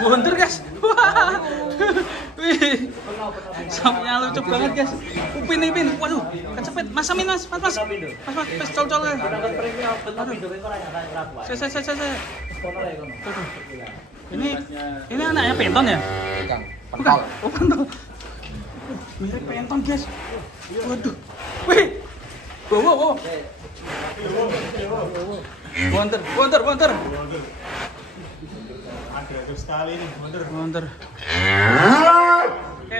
Wonder guys, wah, wih, sampnya lucu banget guys. Upin, waduh, kecepet, mas Amin mas, col guys. Saya. Ini anaknya Penton ya? Bukan, oh Penton. Mirip Penton guys. Waduh, wih, wow. Wonder. Agresif sekali nih, Wonder.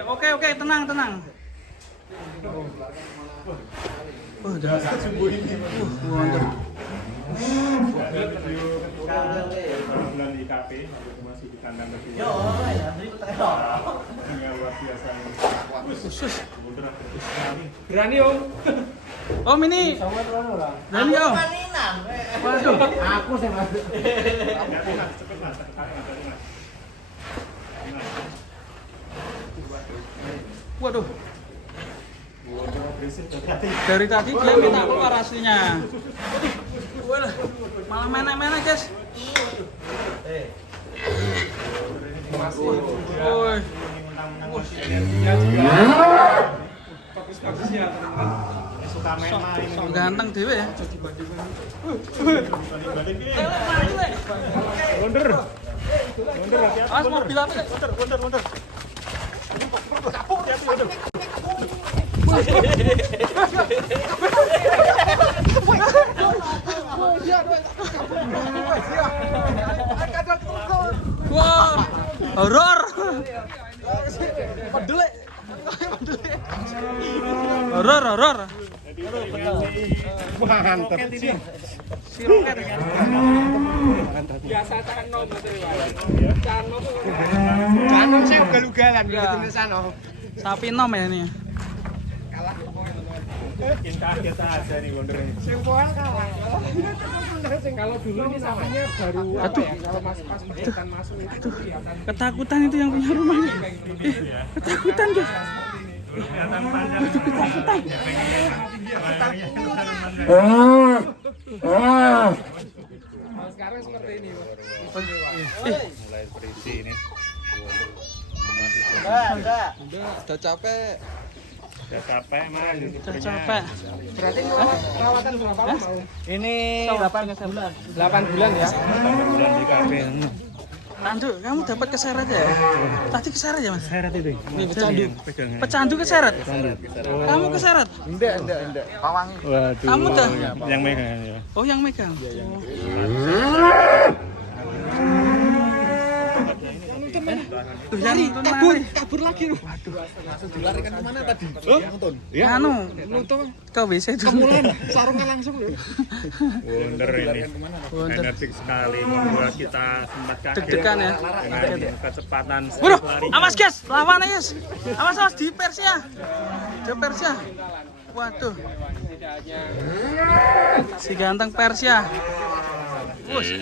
Oke, tenang. Jangan subuh ini. Wonder. Bulan di kafe, masih di kandang kecil. Ya, luar biasa ini. Khusus. Wonder agresif sekali. Berani om. Om ini. Berani om. Waduh. Aku sih mas. Cepet mas. Waduh. Wonder agresif Dari tadi dia minta keluar aslinya. Waduh. Malah menek-menek guys. Woi. Bagus ya. Suka main-main. Sok ganteng dewe ya. Wonder, hati-hati. Awas mobil apa? Wonder. Kapok, hati-hati, Wonder. Wah, horor. Horor. Mantap sih. Si roket. Biasa canom Canom sih ugal-ugalan gitu sana. Sapi nom ya ini. Kita aja nih Wonder ini. Sing poal kalah. Kalau dulu ini sapinya baru Aduh. ya, kalau pas ikan masuk itu Ketakutan itu yang punya rumah ini. Ketakutan guys. sekarang seperti ini. Mulai berisi ini. Udah capek. Udah capek mas. Udah capek. Berarti perawatan berapa lama? Ini 8 bulan ya. 8 bulan di kafe. Tandu, kamu dapat keseret ya? Tadi keseret ya mas? Seret itu. Ini pecandu. Pegangan. Pecandu keseret? Kamu keseret? enggak. Pawangi. Waduh. Kamu dah? Yang megang ya. Oh yang megang? Tuh yang Kabur lagi lu. Waduh. Langsung dilarikan kemana tadi? Nonton. anu, ke WC dulu. Kemulan sarungnya langsung lu. Wonder ini. Wonder. Energi sekali membuat kita sempat kaget Deg-degan ya? dengan kecepatan Waduh, lari. awas guys, lawan guys. Awas di Persia. Di Persia. Waduh. Si ganteng Persia. Wush.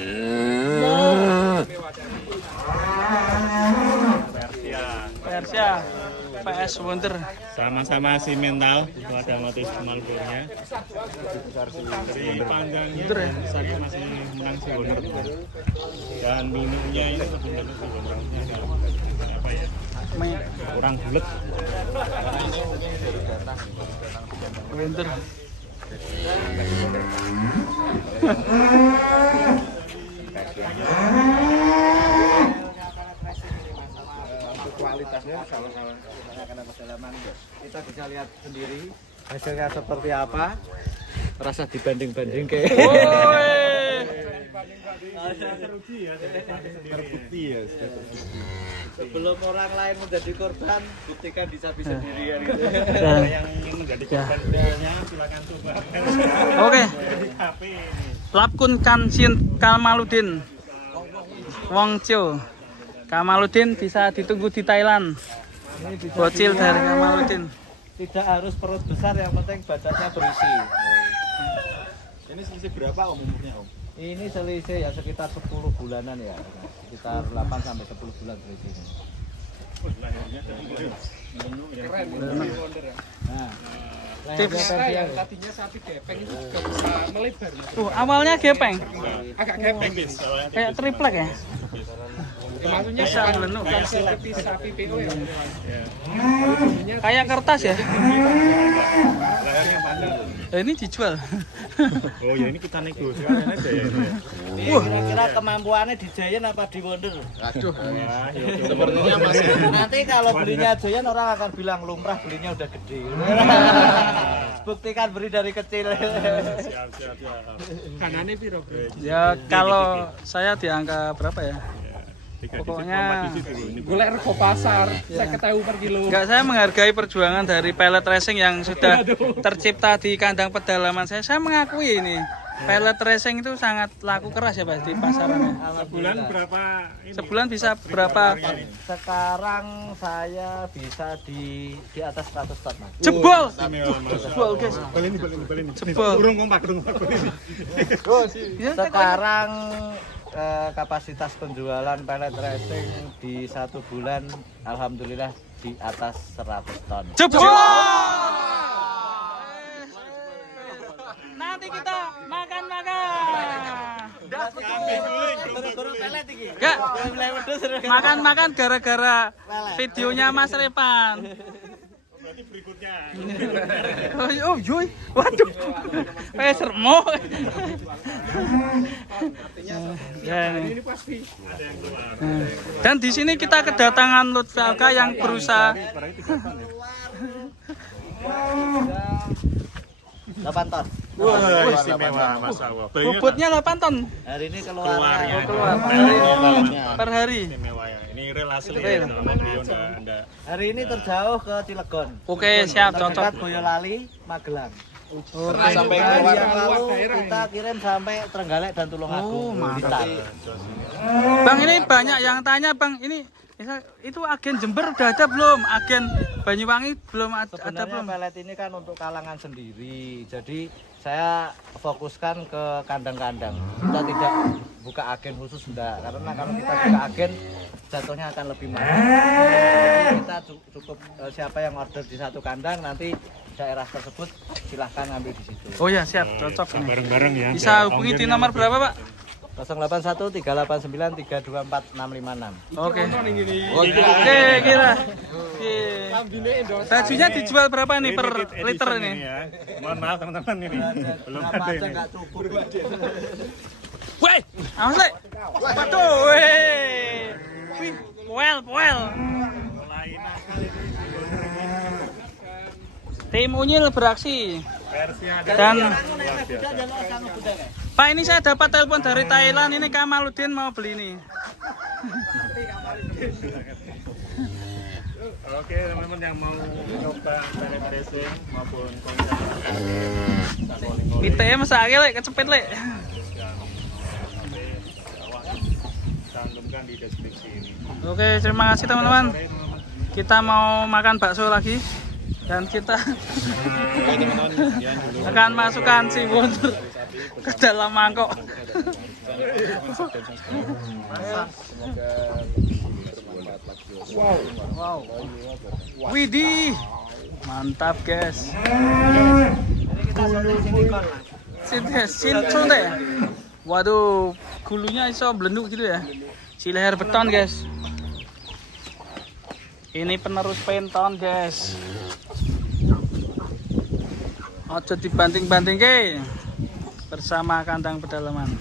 Persia. PS Wonder. Sama-sama si mental, itu ada motif malburnya. Si panjangnya, Betul ya? saya masih menang si Wonder. Dan minumnya ini lebih bagus si Wonder. Apa ya? Kurang bulat. Wonder. Kualitasnya kalau karena kedalaman kita bisa lihat sendiri hasilnya seperti apa, rasa dibanding-banding kayak terbukti ya, sebelum orang lain menjadi korban buktikan di sapi sendiri ya gitu. Yang ingin menjadi korban videonya silakan coba. Oke. Di kafe ini. Lapkun Kansin Kamaludin. Wong Cio. Kamaludin bisa ditunggu di Thailand. Ini bisa Bocil dilihat. dari Kamaludin. Tidak harus perut besar, yang penting badannya berisi. Ini selisih berapa umurnya Om? Ini selisih ya sekitar 10 bulanan ya. Sekitar 8 sampai 10 bulan selisihnya. Lahirnya Keren. Nah, Tips. lahirnya Ternyata Persia yang ya. tadinya sapi gepeng itu juga bisa melebar. Awalnya gepeng. Agak gepeng. Kayak triplek ya. Maksudnya Bisa bukan belenuk. bukan seperti sapi PO ya. Kayak kertas ya. Lahirnya panjang. Ini dijual. Oh ya ini kita negosiasikan aja ya. Ini kira-kira kemampuannya di Giant apa di Wonder? Aduh. Sepertinya masih. Nanti kalau belinya Giant orang akan bilang lumrah, belinya udah gede. Buktikan beri dari kecil. Siap. Kanannya piro, Bro? Ya kalau saya di angka berapa ya? Pokoknya Golek rego pasar, 50.000 per kilo. enggak, saya menghargai perjuangan dari pellet racing yang sudah tercipta di kandang pedalaman saya. Saya mengakui ini pellet racing itu sangat laku keras ya Pak di pasarannya. Sebulan berapa ini? Sebulan bisa berapa? Sekarang saya bisa di atas 100 ton, Mas. Jebol. Istimewa, Mas. Jebol guys. Balik ini. Jebol. Urung kompak ini. Ya, Sekarang kapasitas penjualan pellet racing di 1 bulan alhamdulillah di atas 100 ton. Jebol. Nanti kita makan-makan. Enggak. Makan-makan gara-gara videonya Mas Repan. Berarti berikutnya. Oh, yoi. Waduh. Sermo. Ini pasti. Dan di sini kita kedatangan Lutfi Alka yang berusaha 8 ton. Wah, istimewa Mas Awa. bobotnya 8 ton Hari ini Keluarnya. keluar. per hari. Istimewa ya. Ini real asli Real. ya. Sama beliau enggak. Hari ini terjauh ke Cilegon. Oke, siap, Terdekat cocok. Boyolali, Magelang. Sampai Hari yang keluar lalu daerah. kita kirim sampai Trenggalek dan Tulungagung. Oh, mantap. Blitar. Bang, ini banyak yang tanya, Bang. Ini itu agen Jember udah ada belum? Agen Banyuwangi belum ada Sebenarnya belum? pelet ini kan untuk kalangan sendiri. Jadi saya fokuskan ke kandang-kandang. Kita tidak buka agen khusus enggak. Karena kalau kita buka agen jatuhnya akan lebih mahal. Jadi kita cukup siapa yang order di satu kandang nanti daerah tersebut silahkan ngambil di situ. Oh ya, siap, cocok ini. Bareng-bareng ya. Bisa hubungi di nomor berapa, Pak? 081 389 324 656. Oke. Oh, Oke, kira. Oke. Lambine endorse. Bajunya dijual berapa nih per Limited liter edition ini? ya. Mohon maaf teman-teman ini. Belum Berapa ada aja ini. nggak cukup. Woi, awas le. Waduh, weh. Wih, poel. Tim Unyil beraksi. Dan Pak, ini saya dapat telepon dari Thailand, ini Kamaludin mau beli ini. Oke teman-teman yang mau coba pellet racing maupun konten ITE mesake le, kecepet le. cantumkan di deskripsi ini. Oke, terima kasih teman-teman. Kita mau makan bakso lagi dan kita akan masukkan si Wonder ke dalam mangkok. Wow. Widih. Mantap, guys. Sintung deh. Waduh, gulunya iso belenduk gitu ya. Si leher beton, guys. Ini penerus penton, guys. Ojo dibanting-banting ke bersama kandang pedalaman.